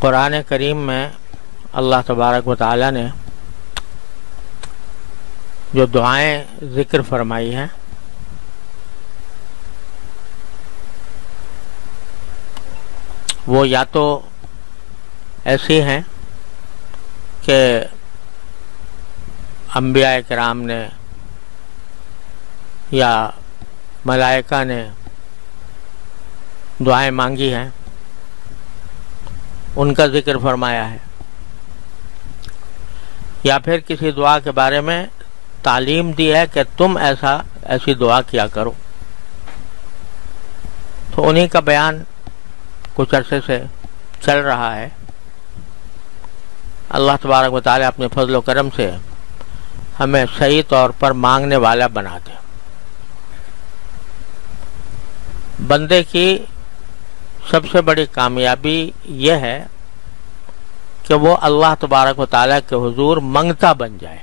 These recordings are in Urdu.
قرآن کریم میں اللہ تبارک و تعالی نے جو دعائیں ذکر فرمائی ہیں وہ یا تو ایسی ہیں کہ انبیاء کرام نے یا ملائکہ نے دعائیں مانگی ہیں، ان کا ذکر فرمایا ہے، یا پھر کسی دعا کے بارے میں تعلیم دی ہے کہ تم ایسی دعا کیا کرو. تو انہی کا بیان کچھ عرصے سے چل رہا ہے. اللہ تبارک و تعالی اپنے فضل و کرم سے ہمیں صحیح طور پر مانگنے والا بنا دے. بندے کی سب سے بڑی کامیابی یہ ہے کہ وہ اللہ تبارک و تعالی کے حضور منگتا بن جائے.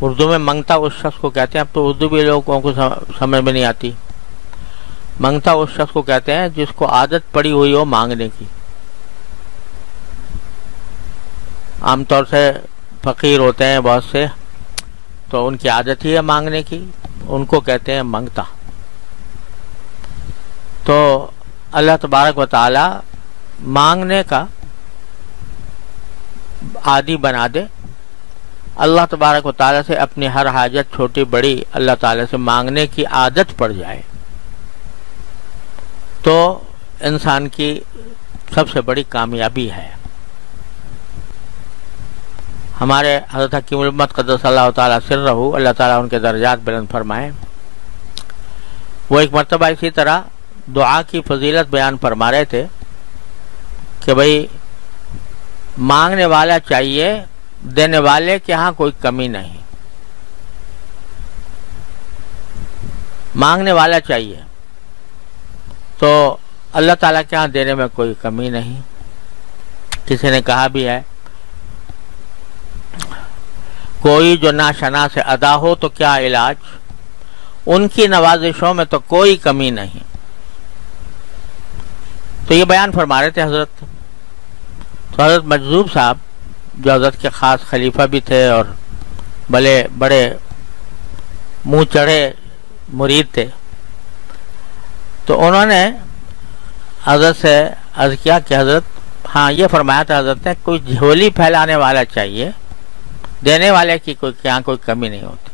اردو میں منگتا اس شخص کو کہتے ہیں. اب تو اردو بھی لوگوں کو سمجھ میں نہیں آتی. منگتا اس شخص کو کہتے ہیں جس کو عادت پڑی ہوئی ہو مانگنے کی. عام طور سے فقیر ہوتے ہیں بہت سے، تو ان کی عادت ہی ہے مانگنے کی، ان کو کہتے ہیں منگتا. تو اللہ تبارک و تعالی مانگنے کا عادی بنا دے. اللہ تبارک و تعالی سے اپنی ہر حاجت چھوٹی بڑی اللہ تعالی سے مانگنے کی عادت پڑ جائے تو انسان کی سب سے بڑی کامیابی ہے. ہمارے حضرت حکیم الامت قدس اللہ تعالی سرہ، اللہ تعالیٰ ان کے درجات بلند فرمائے، وہ ایک مرتبہ اسی طرح دعا کی فضیلت بیان فرما رہے تھے کہ بھئی مانگنے والا چاہیے، دینے والے کے ہاں کوئی کمی نہیں. مانگنے والا چاہیے تو اللہ تعالیٰ کے ہاں دینے میں کوئی کمی نہیں. کسی نے کہا بھی ہے، کوئی جو ناشنا سے ادا ہو تو کیا علاج، ان کی نوازشوں میں تو کوئی کمی نہیں. تو یہ بیان فرما رہے تھے حضرت. تو حضرت مجذوب صاحب جو حضرت کے خاص خلیفہ بھی تھے اور بڑے منہ چڑھے مرید تھے، تو انہوں نے حضرت سے عرض کیا کہ حضرت، ہاں یہ فرمایا تھا حضرت نے، کوئی جھولی پھیلانے والا چاہیے، دینے والے کی یہاں کوئی کمی نہیں ہوتی.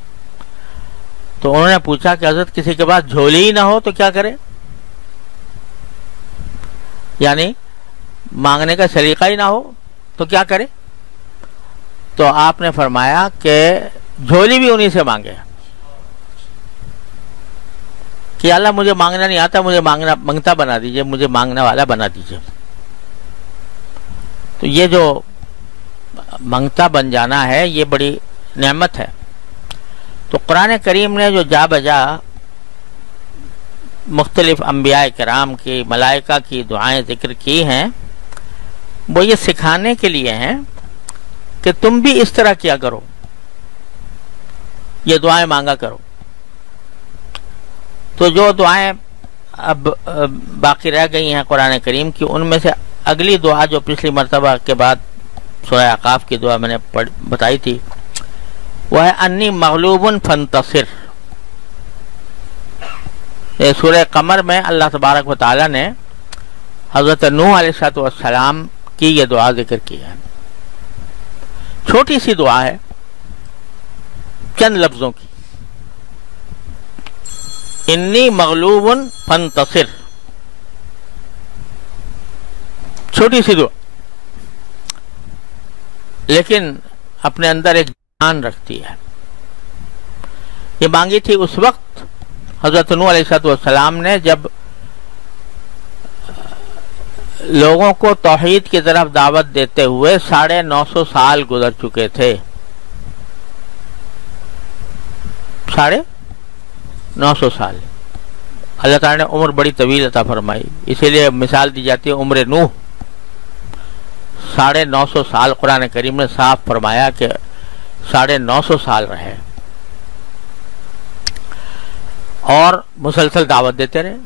تو انہوں نے پوچھا کہ حضرت کسی کے پاس جھولی ہی نہ ہو تو کیا کرے، یعنی مانگنے کا سلیقہ ہی نہ ہو تو کیا کرے. تو آپ نے فرمایا کہ جھولی بھی انہی سے مانگے کہ اللہ مجھے مانگنا نہیں آتا، مجھے منگتا بنا دیجئے، مجھے مانگنے والا بنا دیجئے. تو یہ جو منگتا بن جانا ہے یہ بڑی نعمت ہے. تو قرآن کریم نے جو جا بجا مختلف انبیاء کرام کی، ملائکہ کی دعائیں ذکر کی ہیں، وہ یہ سکھانے کے لیے ہیں کہ تم بھی اس طرح کیا کرو، یہ دعائیں مانگا کرو. تو جو دعائیں اب باقی رہ گئی ہیں قرآن کریم کی، ان میں سے اگلی دعا جو پچھلی مرتبہ کے بعد سورہ اعقاف کی دعا میں نے بتائی تھی، وہ ہے انی مغلوب فانتصر. سورہ قمر میں اللہ تبارک و تعالی نے حضرت نوح علیہ السلام کی یہ دعا ذکر کی ہے. چھوٹی سی دعا ہے، چند لفظوں کی، انی مغلوب فانتصر. چھوٹی سی دعا لیکن اپنے اندر ایک جان رکھتی ہے. یہ مانگی تھی اس وقت حضرت نوح علیہ السلام نے جب لوگوں کو توحید کی طرف دعوت دیتے ہوئے 950 سال گزر چکے تھے. 950 سال. اللہ تعالیٰ نے عمر بڑی طویل عطا فرمائی، اسی لیے مثال دی جاتی ہے عمر نوح. 950 سال قرآن کریم نے صاف فرمایا کہ 950 سال رہے اور مسلسل دعوت دیتے رہے.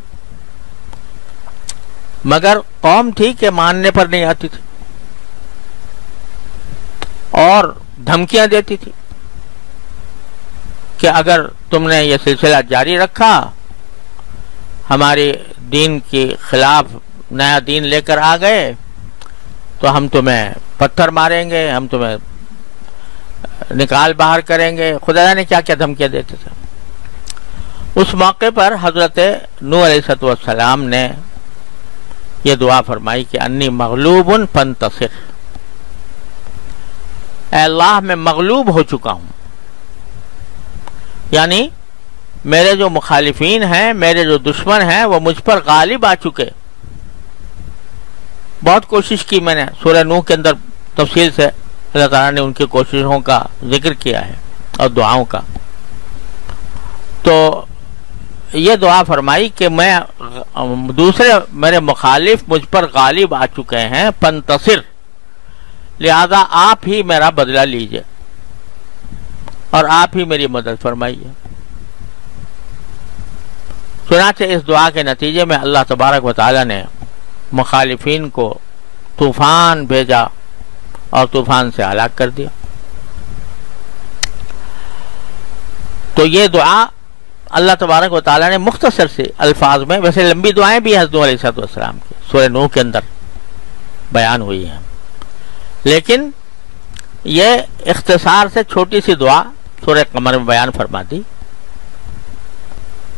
مگر قوم تھی کہ ماننے پر نہیں آتی تھی اور دھمکیاں دیتی تھی کہ اگر تم نے یہ سلسلہ جاری رکھا، ہمارے دین کے خلاف نیا دین لے کر آ گئے تو ہم تمہیں پتھر ماریں گے، ہم تمہیں نکال باہر کریں گے. خدا نے کیا کیا دھمکیاں دیتے تھے. اس موقع پر حضرت نوح علیہ السلام نے یہ دعا فرمائی کہ انی مغلوب فانتصر، اے اللہ میں مغلوب ہو چکا ہوں، یعنی میرے جو مخالفین ہیں، میرے جو دشمن ہیں، وہ مجھ پر غالب آ چکے. بہت کوشش کی میں نے، سورہ نوح کے اندر تفصیل سے اللہ تعالیٰ نے ان کی کوششوں کا ذکر کیا ہے اور دعاؤں کا. تو یہ دعا فرمائی کہ میں دوسرے میرے مخالف مجھ پر غالب آ چکے ہیں، فانتصر، لہذا آپ ہی میرا بدلہ لیجئے اور آپ ہی میری مدد فرمائیے. چنانچہ اس دعا کے نتیجے میں اللہ تبارک و تعالی نے مخالفین کو طوفان بھیجا اور طوفان سے ہلاک کر دیا. تو یہ دعا اللہ تبارک و تعالیٰ نے مختصر سے الفاظ میں، ویسے لمبی دعائیں بھی حضرت نوح علیہ السلام کی سورہ نوح کے اندر بیان ہوئی ہیں، لیکن یہ اختصار سے چھوٹی سی دعا سورہ قمر میں بیان فرما دی.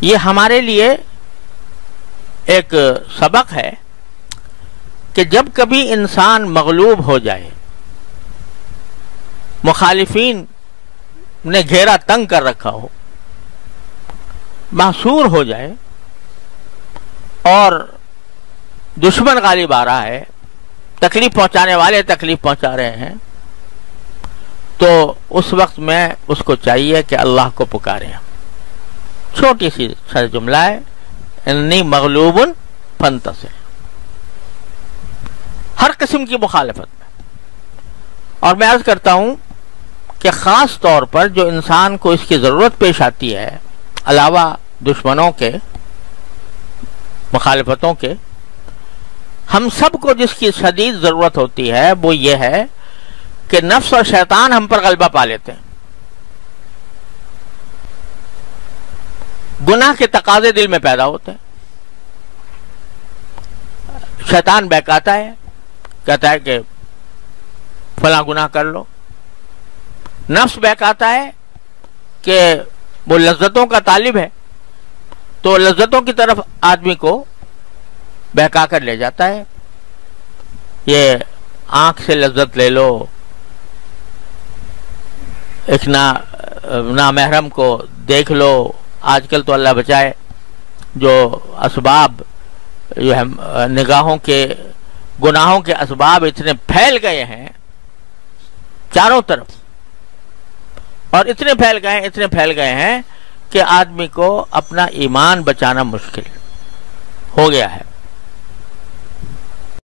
یہ ہمارے لیے ایک سبق ہے کہ جب کبھی انسان مغلوب ہو جائے، مخالفین نے گھیرا تنگ کر رکھا ہو، محصور ہو جائے اور دشمن غالب آ رہا ہے، تکلیف پہنچانے والے تکلیف پہنچا رہے ہیں، تو اس وقت میں اس کو چاہیے کہ اللہ کو پکارے. چھوٹی سی جملہ ہے، انی مغلوب فانتصر. ہر قسم کی مخالفت میں، اور میں عرض کرتا ہوں کہ خاص طور پر جو انسان کو اس کی ضرورت پیش آتی ہے، علاوہ دشمنوں کے، مخالفتوں کے، ہم سب کو جس کی شدید ضرورت ہوتی ہے وہ یہ ہے کہ نفس اور شیطان ہم پر غلبہ پا لیتے ہیں. گناہ کے تقاضے دل میں پیدا ہوتے ہیں. شیطان بہکاتا ہے، کہتا ہے کہ فلاں گناہ کر لو. نفس بہکاتا ہے کہ وہ لذتوں کا طالب ہے، تو لذتوں کی طرف آدمی کو بہکا کر لے جاتا ہے. یہ آنکھ سے لذت لے لو، ایک نامحرم کو دیکھ لو. آج کل تو اللہ بچائے جو اسباب جو ہے نگاہوں کے، گناہوں کے اسباب اتنے پھیل گئے ہیں چاروں طرف، اور اتنے پھیل گئے ہیں کہ آدمی کو اپنا ایمان بچانا مشکل ہو گیا ہے.